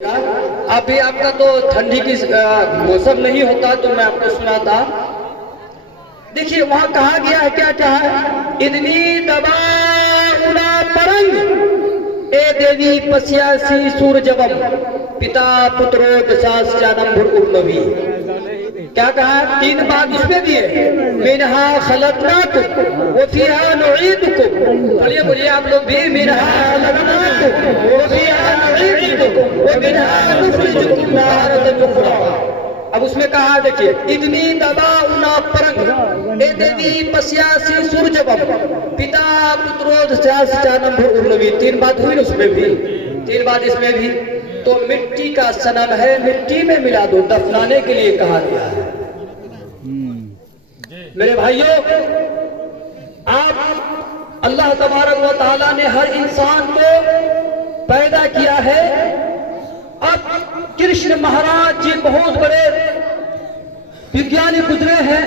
अभी आपका तो ठंडी की मौसम नहीं होता तो मैं आपको सुनाता। देखिए वहां कहा गया है, क्या क्या है, इतनी दबा उना परंग ए देवी पस्यासी सूरजवम पिता पुत्रो दशास जानम उर्नवी। क्या कहा, तीन बात उसमें भी है, मिनहा खलकनाकुम व फीहा नुईदुकुम। बोलिए बोलिए आप लोग भी, मिनहा खलकनाकुम व फीहा नुईदुकुम व मिनहा नुखरिजुकुम तारतन उखरा। अब उसमें कहा, देखिए, इतनी दबा उना परंग ए देवी पस्यासी सूरजवम पिता पुत्रो दशास जानम उर्नवी। तीन बात हुई ना उसमें भी, तीन बात इसमें भी। तो मिट्टी का सनम है, मिट्टी में मिला दो, दफनाने के लिए कहा गया है। मेरे भाइयों, आप अल्लाह तबारक व तआला ने हर इंसान को पैदा किया है। अब कृष्ण महाराज जी बहुत बड़े विज्ञानी गुजरे हैं।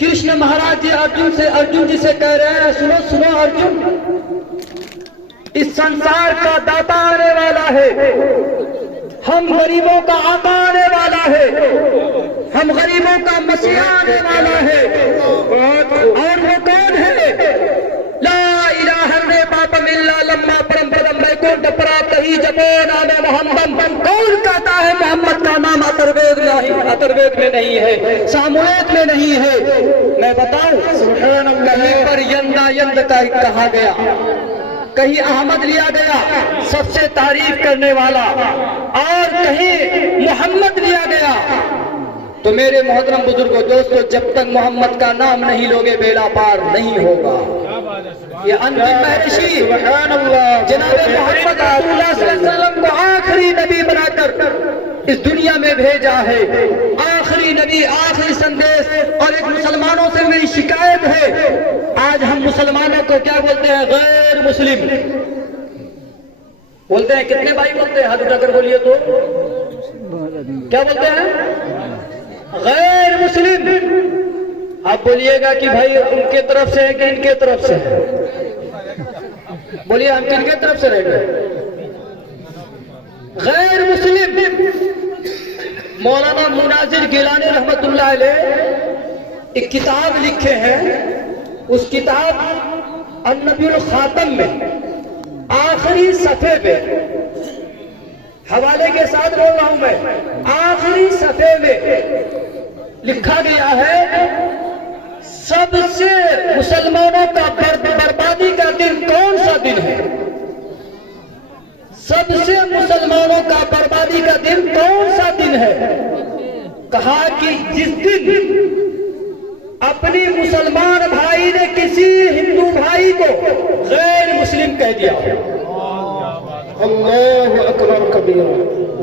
कृष्ण महाराज जी अर्जुन जी से कह रहे हैं, सुनो सुनो अर्जुन, इस संसार का दाता आने वाला है, हम गरीबों का आका आने वाला है, हम गरीबों का मसीहा आने वाला है। और वो कौन है? ला इलाहा इल्ला पापम इल्ला लम्मा परम पदम वैकुंठ प्राप्त ही जपो नाम मोहम्मद। कौन कहता है मोहम्मद का नाम अतर्वेद में नहीं है, सामुएद में नहीं है? मैं बताऊं, कहीं पर यंदा यंद का कहा गया, कहीं अहमद लिया गया सबसे तारीफ करने वाला, और कहीं मोहम्मद लिया गया। तो मेरे मोहतरम बुजुर्गों, दोस्तों, जब तक मोहम्मद का नाम नहीं लोगे बेड़ा पार नहीं होगा। ये अंतिम महर्षि जनाब मोहम्मद सल्लल्लाहु को आखिरी नबी बनाकर इस दुनिया में भेजा है। आखिरी नबी, आखिरी संदेश। और एक मुसलमानों से मेरी शिकायत है, आज हम मुसलमानों को क्या बोलते हैं? गैर मुस्लिम बोलते हैं। कितने भाई बोलते हैं? हाथ उठाकर बोलिए तो। क्या बोलते हैं? गैर मुस्लिम। आप बोलिएगा कि भाई उनके तरफ से है कि इनके तरफ से है? बोलिए, हम किनके तरफ से रहेंगे? गैर मुस्लिम। मौलाना मुनाजिर गिलानी रहमतुल्लाह अलैह एक किताब लिखे हैं। उस किताब अन्नबीउल खातम में आखिरी सफे पे, हवाले के साथ बोल रहा हूं मैं, आखिरी सफे में लिखा गया है, सबसे मुसलमानों का बर्बादी का दिन कौन सा दिन है? सबसे मुसलमानों का बर्बादी का दिन कौन सा दिन है? कहा कि जिस दिन अपनी मुसलमान भाई ने किसी हिंदू भाई को गैर मुस्लिम कह दिया। अल्लाहु अकबर कबीरा।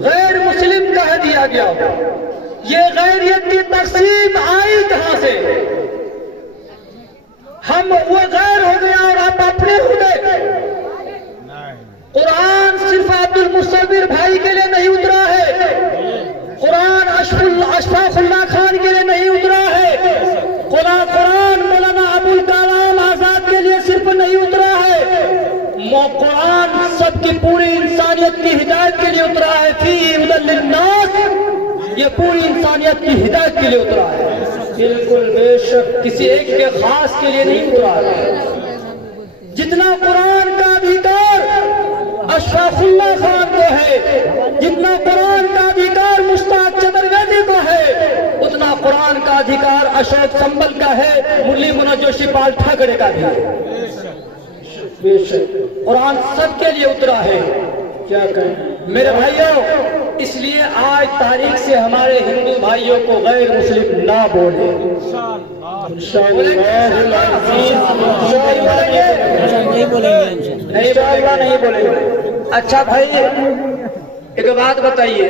गैर मुस्लिम कह दिया गया। ये गैरियत की तकसीम आई कहां से? हम वो गैर हो गया और आप अपने हो गए। कुरान सिर्फ अब्दुल मुसव्विर भाई के लिए नहीं उतरा है, कुरान अशफाकुल्लाह खान के लिए नहीं उतरा है, कुरान मौलाना अबुल कलाम आजाद के लिए सिर्फ नहीं उतरा है। कुरान सबकी पूरी इंसानियत की हिदायत के लिए उतरा है। फी हुदल लिन्नास, ये पूरी इंसानियत की हिदायत के लिए उतरा है। बिल्कुल बेशक किसी एक के खास के लिए नहीं उतरा है। जितना कुरान का अधिकार अशफाकुल्लाह खान को है, जितना कुरान का अधिकार मुश्ताक चतुर्वेदी को है, उतना कुरान का अधिकार अशोक संबल का है, मुरली मनोज जोशी पाल ठाकरे का भी है। कुरान सबके लिए उतरा है। क्या कहें मेरे भाइयों, इसलिए आज तारीख से हमारे हिंदू भाइयों को गैर मुस्लिम ना बोले। नहीं बोलेंगे। अच्छा भाई, एक बात बताइए,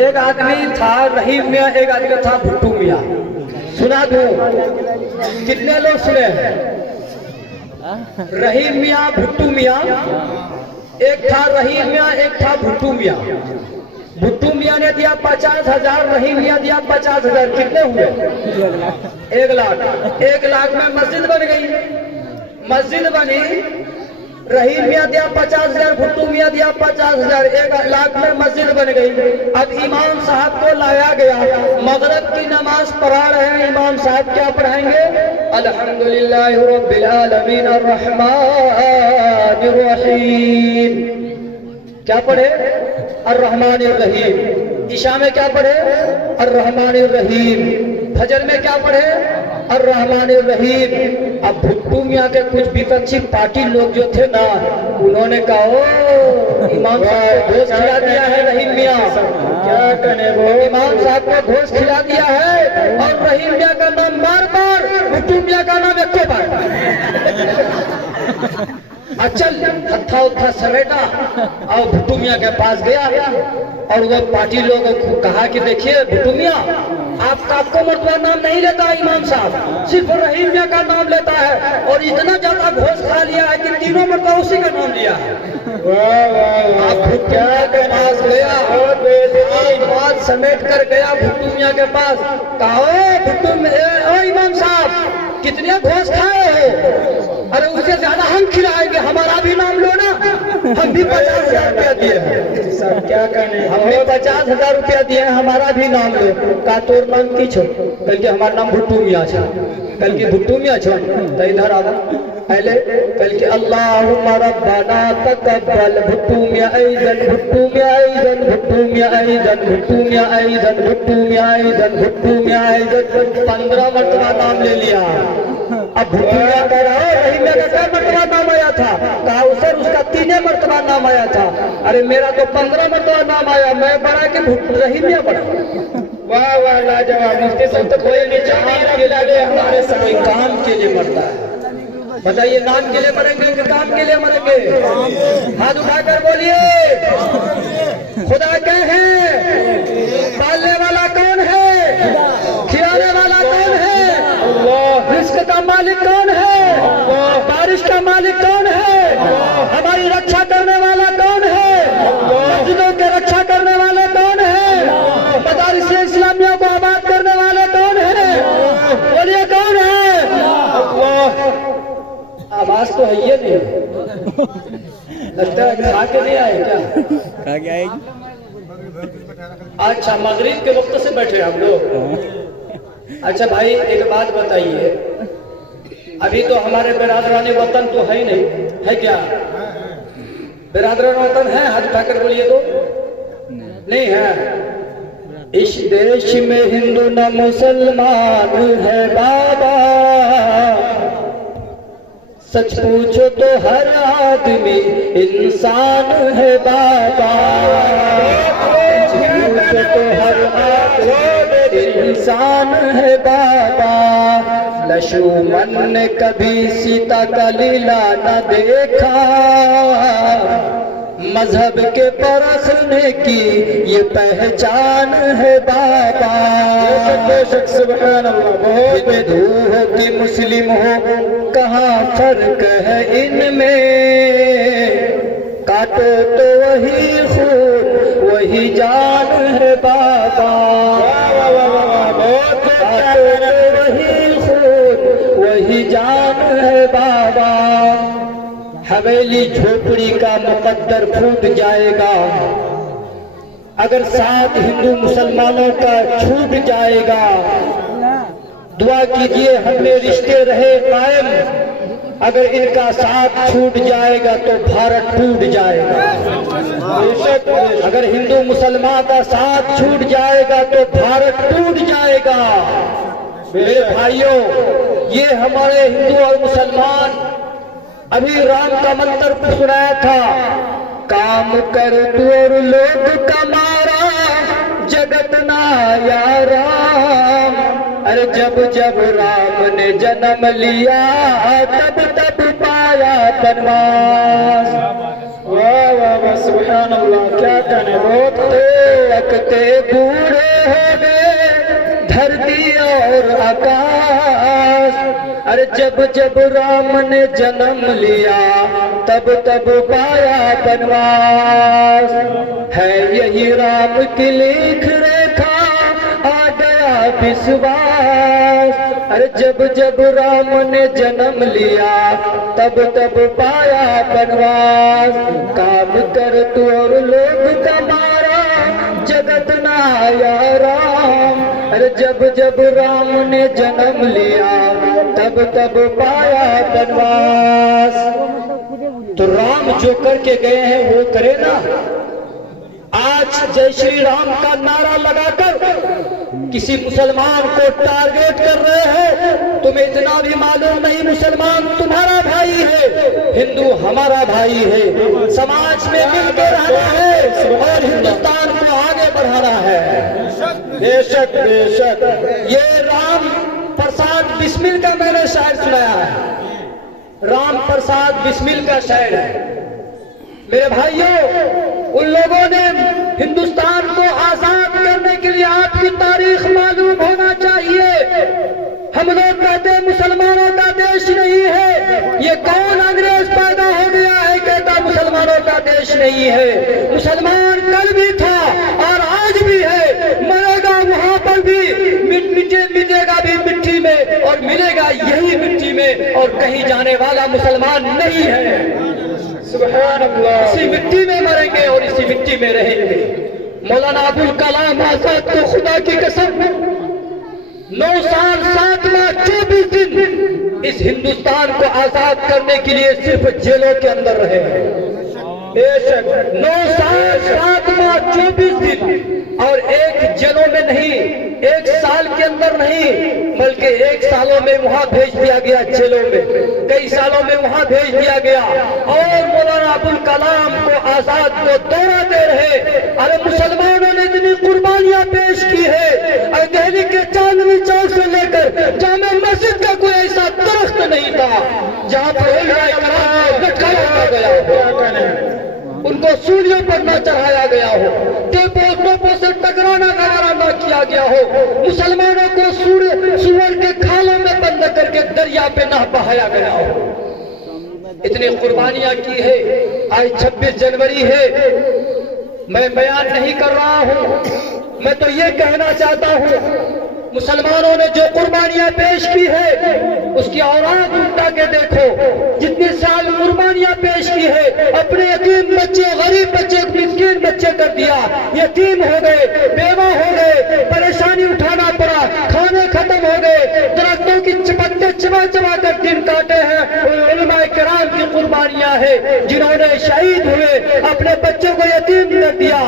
एक आदमी था रहीम मियाँ, एक आदमी था भुट्टू मियाँ। सुना दूं? कितने लोग सुने हैं? रहीम मियाँ, भुट्टू मियाँ। एक था रहीम मियाँ, एक था भुट्टू मियाँ। भुट्टू मियाँ ने दिया 50,000, रहीम मियाँ दिया 50,000। कितने हुए? 1 लाख। 1 लाख में मस्जिद बन गई। मस्जिद बनी, रहीम मियाँ दिया 50,000, भुट्टू मियाँ दिया 50,000, 1 लाख में मस्जिद बन गई। अब इमाम साहब को लाया गया, मगरिब की नमाज पढ़ा रहे हैं, इमाम साहब क्या पढ़ाएंगे? अल्हम्दुलिल्लाहि रब्बिल आलमीन अर्रहमानिर रहीम। क्या पढ़े? अर्रहमानिर रहीम। इशा में क्या पढ़े? अर्रहमानिर रहीम। फजर में क्या पढ़े? अर्रहमानिर रहीम। अब भुट्टू मियाँ के कुछ विपक्षी पार्टी लोग जो थे ना, उन्होंने कहा ओ इमाम साहब को घोष खिला दिया है रहीम मियाँ, क्या कहने वो इमाम साहब को घोष खिला दिया है और रहीम मियाँ का नाम बार बार, भुट्टू मियाँ का नाम एक बार। अचल हत्था उत्था समेटा और भुट्टू मियाँ के पास गया और वो पार्टी लोगों को कहा कि देखिए भुट्टू मियाँ, आपको मर्तबा नाम नहीं लेता इमाम साहब, सिर्फ रहीम मियाँ का नाम लेता है और इतना ज्यादा घोष खा लिया है कि तीनों मर्तबा उसी का नाम लिया है। आप भुट्टू के पास गया और बात समेट कर गया भुट्टू मियाँ के पास, कहा भुट्टू इमाम साहब कितने घोष खाए हो? अरे उससे ज्यादा हम खिलाएंगे, हमारा भी नाम लो ना, हम भी 50,000 रुपया दिए। सब क्या कहने, हमने 50,000 रुपया दिए, हमारा भी नाम लो। का तोर नाम की छो? कल के हमारा नाम भुट्टू मियाँ छो। कल की भुट्टू मियाँ छो तो इधर आवा पहले कल के अल्लाहुम्मा रब्बना तकब्बल भुट्टू मियाँ ऐज़न, भुट्टू मियाँ ऐज़न, भुट्टू मियाँ ऐज़न, भुट्टू मियाँ ऐज़न, भुट्टू मियाँ ऐज़न, भुट्टू मियाँ ऐज़न। 15 मरतबा नाम ले लिया। अब भुट्टू मियाँ कह रहा है रहीम मियाँ का क्या मरतबा नाम आया था? कहा सर उसका 3 मरतबा नाम आया था। अरे मेरा तो 15 मरतबा नाम आया, मैं बड़ा कि रहीम मियाँ बड़ा? वाह वाह लाजवाब। मुफ्ती साहब तो कोई नहीं हमारे साथ काम के लिए मरता है। बताइए नाम के लिए मरेंगे कि काम के लिए मरेंगे? हाथ उठाकर बोलिए। खुदा क्या है? पालने वाला कौन है? खिलाने वाला कौन है? रिस्क का मालिक कौन है? बारिश का मालिक कौन है? हमारी रक्षा करने वाला कौन है? मस्जिदों की रक्षा करने वाले कौन है? मदारिस इस्लामिया को आबाद करने वाले कौन है? बोलिए कौन है? आवाज तो है ये नहीं, लगता है खा के नहीं आए क्या? खा के आएगी। अच्छा मगरिब के वक्त से बैठे हम लोग। अच्छा भाई एक बात बताइए, अभी तो हमारे बिरादरानी वतन तो है ही नहीं, है क्या? बिरादरानी वतन है? हाथ उठाकर बोलिए तो। नहीं है। इस देश में हिंदू न मुसलमान है बाबा, सच पूछो तो हर आदमी इंसान है बाबा, सच पूछो तो हर आदमी इंसान है बाबा। लक्ष्मण ने कभी सीता का लीला न देखा, मजहब के परखने की ये पहचान है बाबा। हिंदू हो कि मुस्लिम हो कहाँ फर्क है इनमें, काटो तो वही खून वही जान है बाबा, काटो तो वही खून वही जान है बाबा। हवेली झोपड़ी का मुकद्दर फूट जाएगा अगर साथ हिंदू मुसलमानों का छूट जाएगा। दुआ कीजिए हमें रिश्ते रहे कायम, अगर इनका साथ छूट जाएगा तो भारत टूट जाएगा। अगर हिंदू मुसलमान का साथ छूट जाएगा तो भारत टूट जाएगा। मेरे भाइयों, ये हमारे हिंदू और मुसलमान अभी राम का मंत्र सुनाया था, काम कर तू और लोग कमारा जगत नाया राम। अरे जब जब राम ने जन्म लिया तब तब पाया बनवास। वाह वाह वाह सुभान अल्लाह, क्या कहने। रोते बूढ़े हो गए धरती और आकाश। अरे जब जब राम ने जन्म लिया तब तब पाया बनवास। है यही राम की लेख रेखा आ गया विश्वास। अरे जब जब राम ने जन्म लिया तब तब पाया बनवास। काम कर तू और लोग का मारा, जगत न आया राम। अरे जब जब राम ने जन्म लिया, तब तब पाया बनवास। तो राम जो करके गए हैं वो करे ना। आज जय श्री राम का नारा लगाकर किसी मुसलमान को टारगेट कर रहे हैं। तुम्हें इतना भी मालूम नहीं, मुसलमान तुम्हारा भाई है, हिंदू हमारा भाई है। समाज में मिलकर रहना है और हिंदुस्तान को आगे बढ़ाना है। बेशक बेशक। ये राम प्रसाद बिस्मिल का मैंने शायर सुनाया है, राम प्रसाद बिस्मिल का शायर है। मेरे भाइयों, उन लोगों ने हिंदुस्तान को आजाद करने के लिए आपकी तारीख मालूम होना चाहिए। हम लोग कहते हैं मुसलमानों का देश नहीं है, ये कौन अंग्रेज पैदा हो गया है कहता मुसलमानों का देश नहीं है। मुसलमान कल भी था और आज भी है, मरेगा वहां पर भी, मिटेगा भी मिट्टी में और मिलेगा यही मिट्टी में, और कहीं जाने वाला मुसलमान नहीं है। सुभान अल्लाह। इसी मिट्टी में मरेंगे और इसी मिट्टी में रहेंगे। मौलाना अबुल कलाम आजाद को खुदा की कसम 9 साल 7 माह 24 दिन इस हिंदुस्तान को आजाद करने के लिए सिर्फ जेलों के अंदर रहे। बेशक 9 साल 7 माह 24 दिन, और एक जेलों में नहीं, 1 साल के अंदर नहीं, बल्कि 1 सालों में वहां भेज दिया गया जेलों में, कई सालों में वहां भेज दिया गया। और मौलाना अबुल कलाम को आजाद को दौरा दे रहे। अरे मुसलमानों ने इतनी कुर्बानियां पेश की है। और दिल्ली के चांदनी चौक से लेकर जामे मस्जिद का कोई ऐसा दरख्त नहीं था जहां पर लटकाया गया, उनको सूलियों पर न चढ़ाया गया हो, टेपों से टकराना गवारा न किया गया हो, मुसलमानों को सूअर के खालों में बंद करके दरिया पे न बहाया गया हो। इतनी कुर्बानियां की है। आज 26 जनवरी है, मैं बयान नहीं कर रहा हूं, मैं तो ये कहना चाहता हूं मुसलमानों ने जो कुर्बानियां पेश की है उसकी औलाद उल्टा के देखो। जितने साल कुर्बानियां पेश की है, अपने यतीम बच्चे, गरीब बच्चे, मिस्कीन बच्चे कर दिया, यतीम हो गए, बेवा हो गए, परेशानी उठाना पड़ा, खाने खत्म हो गए, दरख्तों की पत्ते चबा चबा कर दिन काटे हैं। उलमाए किराम की कुर्बानियां है जिन्होंने शहीद हुए, अपने बच्चों को यतीम कर दिया।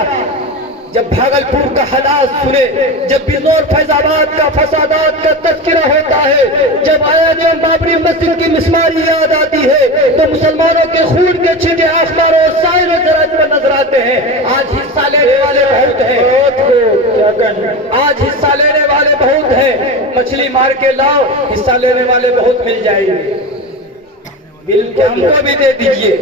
जब भागलपुर का हालात सुने, जब बिजनौर फैजाबाद का फसादात का तस्करा होता है, जब आया बाबरी मस्जिद की मिसमारी याद आती है, तो मुसलमानों के खून के छींटे आसमानों साइल और जराज पर नजर आते हैं। आज हिस्सा लेने वाले बहुत हैं, आज हिस्सा लेने वाले बहुत हैं। मछली मार के लाओ, हिस्सा लेने वाले बहुत मिल जाएंगे, बिल के हमको भी दे दीजिए।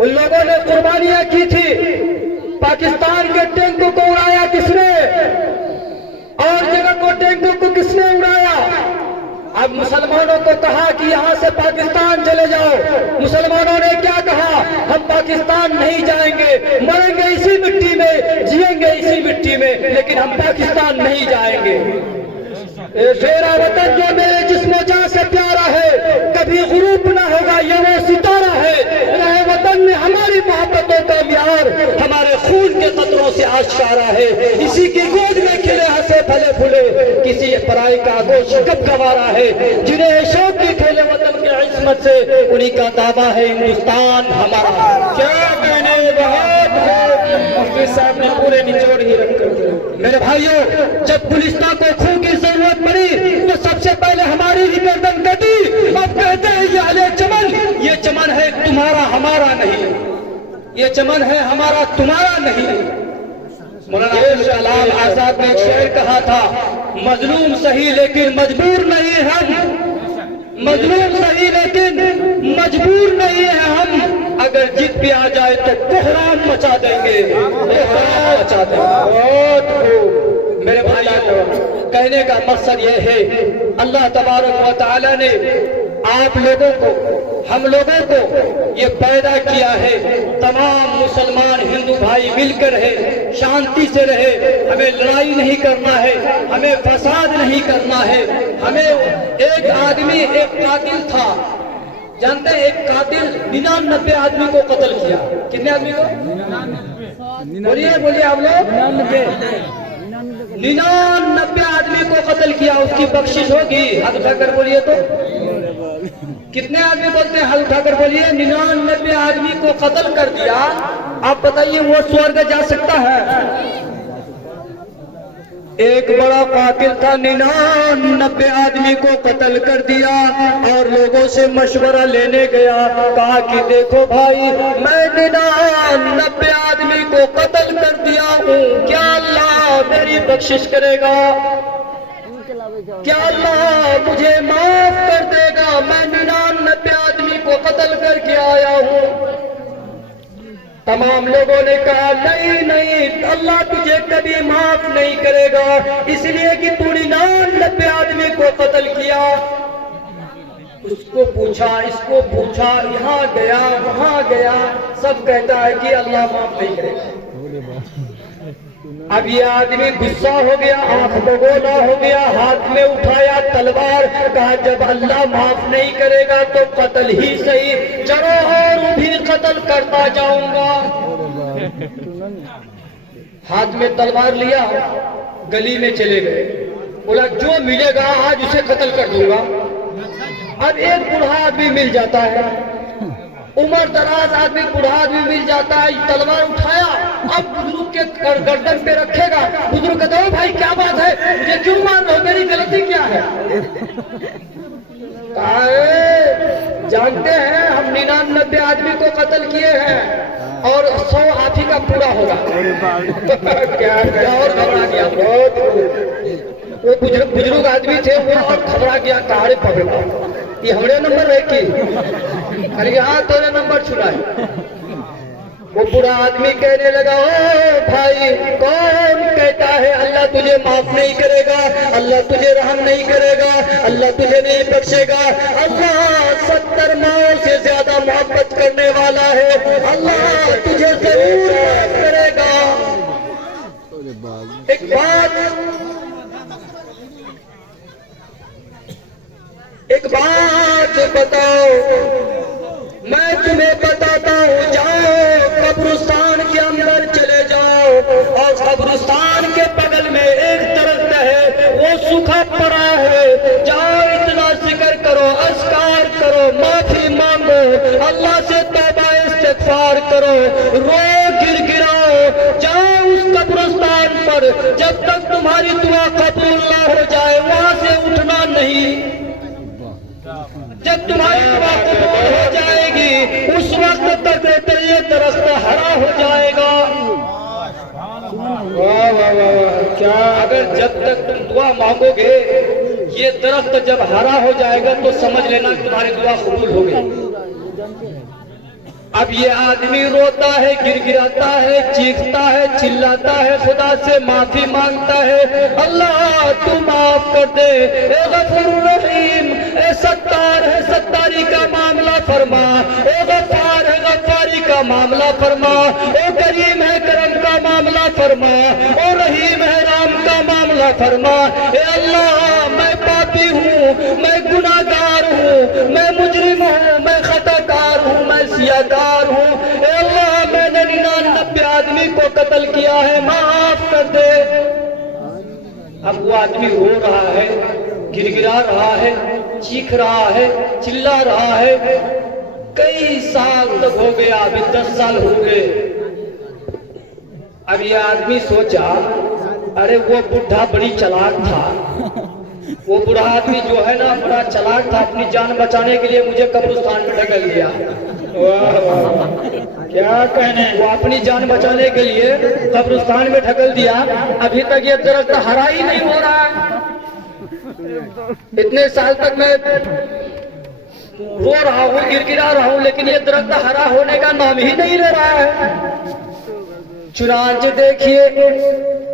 उन लोगों ने कुर्बानियां की थी। पाकिस्तान के टैंकों को उड़ाया किसने, और जगह को टैंकों को किसने उड़ाया। अब मुसलमानों को कहा कि यहां से पाकिस्तान चले जाओ। मुसलमानों ने क्या कहा, हम पाकिस्तान नहीं जाएंगे, मरेंगे इसी मिट्टी में, जिएंगे इसी मिट्टी में, लेकिन हम पाकिस्तान नहीं जाएंगे। मेरा वतन जो मेरे जिस्मो जान से प्यारा है, कभी गुरूब ना होगा, ये वो सितारा है। मेरे वतन में हमारी मोहब्बतों का म्यार हमारे खून के कतरों से आश्कारा है। इसी की गोद में खिले हंसे फले फूले, किसी पराई का गोश कब गवारा है। जिन्हें शौक की खेले वतन की इस्मत से, उन्हीं का दावा है हिंदुस्तान हमारा। क्या कहने, मुफ्ती साहब ने पूरे निचोड़ ही रखकर। मेरे भाइयों, जब पुलिस्ता को खून की जरूरत पड़ी तो सबसे पहले हमारी ही गर्दन कटी। अब कहते हैं ये अहले चमन, ये चमन है तुम्हारा हमारा नहीं, ये चमन है हमारा तुम्हारा नहीं। मौलाना अबुल कलाम आजाद ने एक शेर कहा था, मजलूम सही लेकिन मजबूर नहीं हम, मजलूम सही लेकिन मजबूर नहीं है हम। अगर जीत भी आ जाए तो कोहराम मचा देंगे, कोहराम मचा देंगे। मेरे भाइयों, कहने का मकसद यह है, अल्लाह तबारक व तआला ने आप लोगों को, हम लोगों को ये पैदा किया है, तमाम मुसलमान हिंदू भाई मिलकर रहे, शांति से रहे। हमें लड़ाई नहीं करना है, हमें फसाद नहीं करना है। हमें एक आदमी एक कातिल था जानते हैं एक कातिल 99 आदमी को कत्ल किया। कितने आदमी को? बोलिए बोलिए आप लोग। 99 आदमी को कत्ल किया, उसकी बख्शिश होगी? हाथ उठाकर बोलिए तो। कितने आदमी बोलते हैं? हाथ उठाकर बोलिए। 99 आदमी को कत्ल कर दिया, आप बताइए वो स्वर्ग जा सकता है? एक बड़ा कातिल था, 99 आदमी को कत्ल कर दिया और लोगों से मशवरा लेने गया। कहा कि देखो भाई, मैं 99 आदमी को कत्ल कर दिया हूँ, क्या अल्लाह मेरी बख्शिश करेगा? क्या अल्लाह मुझे माफ कर देगा? मैं 99 आदमी को कत्ल करके आया हूँ। तमाम लोगों ने कहा नहीं नहीं, अल्लाह तुझे कभी माफ नहीं करेगा, इसलिए कि तू 99 आदमी को कत्ल किया। उसको पूछा, इसको पूछा, यहाँ गया वहां गया, सब कहता है कि अल्लाह माफ नहीं करेगा। अब ये आदमी गुस्सा हो गया, आंख बगोला हो गया, हाथ में उठाया तलवार, कहा जब अल्लाह माफ नहीं करेगा तो कत्ल ही सही, चलो और भी कत्ल करता जाऊंगा। हाथ में तलवार लिया, गली में चले गए, बोला जो मिलेगा आज उसे कत्ल कर दूंगा। अब एक बूढ़ा आदमी मिल जाता है, उम्र दराज आदमी, बूढ़ा आदमी मिल जाता है, तलवार उठाया, अब बुजुर्ग के गर्दन पे रखेगा। बुजुर्ग कहते हो भाई क्या बात है, मुझे क्यों मार रहे हो, मेरी गलती क्या है? जानते हैं हम 99 आदमी को कत्ल किए हैं और 100 आप ही का पूरा होगा। क्या और घबरा गया, बहुत वो बुजुर्ग आदमी थे, वो और घबरा गया, कहाड़े पकड़ा, ये हमारे नंबर है कि? अरे हाँ तेरे नंबर छुड़ा है। वो बुरा आदमी कहने लगा, ओ भाई कौन कहता है अल्लाह तुझे माफ नहीं करेगा, अल्लाह तुझे रहम नहीं करेगा, अल्लाह तुझे नहीं बख्शेगा? अल्लाह 70 माओं से ज्यादा मोहब्बत करने वाला है, अल्लाह तुझे जरूर माफ करेगा। एक बात बताओ, मैं तुम्हें बताता हूँ, जाओ कब्रिस्तान के अंदर चले जाओ और कब्रिस्तान के बगल में एक दरख्त है, वो सूखा पड़ा है, जाओ इतना जिक्र करो, अस्कार करो, माफी मांगो, अल्लाह से तौबा इस्तिग़फ़ार करो, रो गिड़गिड़ाओ, जाओ उस कब्रिस्तान पर, जब तक तुम्हारी दुआ कबूल ना हो जाए वहां से उठना नहीं। जब तुम्हारी दुआ कबूल हो जाएगी उस वक्त तक ये दरख्त हरा हो जाएगा। वाह वाह वाह, क्या अगर जब तक तुम दुआ मांगोगे ये दरख्त जब हरा हो जाएगा तो समझ लेना तुम्हारी दुआ कबूल हो गई। अब ये आदमी रोता है, गिड़गिड़ाता है, चीखता है, चिल्लाता है, खुदा से माफी मांगता है, अल्लाह तू माफ कर दे, ए गफूर रहीम, ए सत्तार है सत्तारी का मामला फरमा, ए गफ्फार है गफ्फारी का मामला फरमा, ओ करीम है करम का मामला फरमा, ओ रहीम है राम का मामला फरमा। ए अल्लाह मैं पापी हूँ, मैं गुनाहगार हूँ, मैं मुजरिम हूँ, मैं खताकार हूँ, मैं सियाकार हूँ, ए अल्लाह मैंने 99 आदमी को कत्ल किया है, माफ कर दे। अब वो आदमी रो रहा है, गिड़गिड़ा रहा है, चीख रहा है, चिल्ला रहा है, कई साल तक हो गया, अभी 10 साल हो गए। अब ये आदमी सोचा, अरे वो बुढ़ा बड़ी चालाक था, वो बुढ़ा आदमी जो है ना बड़ा चालाक था, अपनी जान बचाने के लिए मुझे कब्रिस्तान में ढकेल दिया। वाह वाह, क्या कहने, वो अपनी जान बचाने के लिए कब्रिस्तान में ढकेल दिया। अभी तक ये दरख्त हरा ही नहीं हो रहा है, इतने साल तक मैं रो रहा हूँ, गिड़गिड़ा रहा हूँ, लेकिन ये दरख्त हरा होने का नाम ही नहीं ले रहा है। चुनांचे देखिए,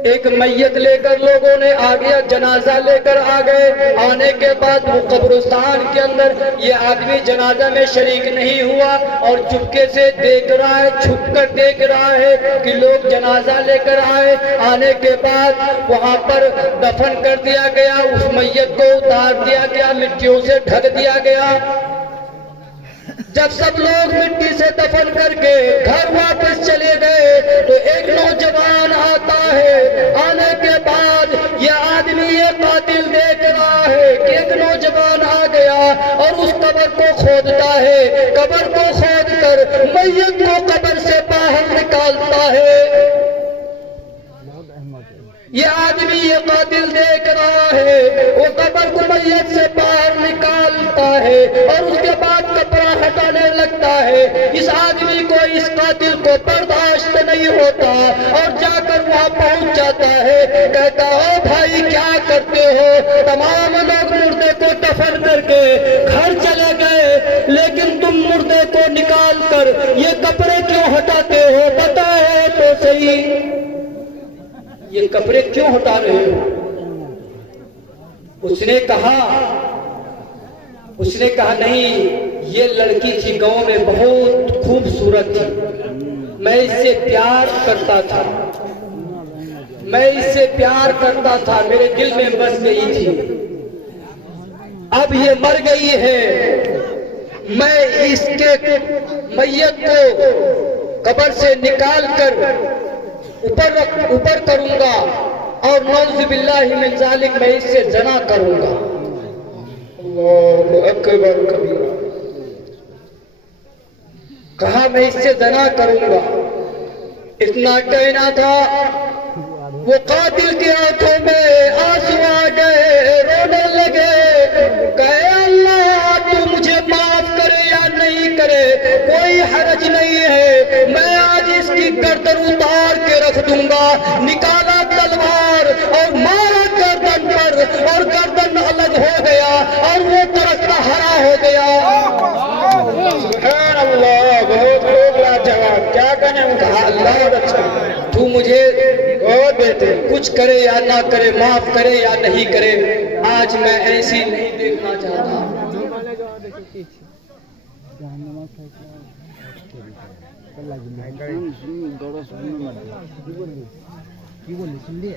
एक मैयत लेकर लोगों ने आ गया, जनाजा लेकर आ गए। आने के बाद वो कब्रिस्तान के अंदर ये आदमी जनाजा में शरीक नहीं हुआ और चुपके से देख रहा है, छुप कर देख रहा है कि लोग जनाजा लेकर आए। आने के बाद वहां पर दफन कर दिया गया, उस मैयत को उतार दिया गया, मिट्टियों से ढक दिया गया। जब सब लोग मिट्टी से दफन करके घर वापस चले गए तो एक नौजवान आता है। आने के बाद यह आदमी ये कातिल देख रहा है कि एक नौजवान आ गया और उस कब्र को खोदता है। कब्र को खोद कर मैयत को कब्र से बाहर निकालता है। ये आदमी ये कातिल देख रहा है, वो कब्र को मैयत से बाहर निकालता है और उसके बाद कपड़ा हटाने लगता है। इस आदमी को, इस कातिल को बर्दाश्त नहीं होता और जाकर वहां पहुंच जाता है। कहता हो भाई क्या करते हो? तमाम लोग मुर्दे को दफन करके घर चले गए, लेकिन तुम मुर्दे को निकाल कर ये कपड़े क्यों हटाते हो? बताओ तो सही, ये कपड़े क्यों हटा रहे हो? उसने कहा नहीं, ये लड़की थी गांव में, बहुत खूबसूरत थी, मैं इससे प्यार करता था, मेरे दिल में बस गई थी। अब ये मर गई है, मैं इसके मैयत को कब्र से निकाल कर ऊपर करूंगा और नौज़ुबिल्लाहि मिन ज़ालिक मैं इससे जना करूंगा। अल्लाहु अकबर कबीरा। कहा मैं इससे जना करूंगा। इतना कहना था, वो कातिल की आंखों में आंसू आ गए, रोने लगे। कहे अल्लाह तू मुझे माफ करे या नहीं करे, कोई हरज नहीं है, मैं आज इसकी गर्दन उतार के रख दूंगा। निकाला तलवार और मारा गर्दन पर और गर्दन अलग हो गया और वो दरख्त हरा हो गया। सुभान अल्लाह, बहुत लोग लाजवाब। क्या कहने? कहा अल्लाह अच्छा, तू मुझे बहुत बेहतर, कुछ करे या ना करे, माफ करे या नहीं करे, आज मैं ऐसी नहीं देखना चाहता। কি বললি শুনলি?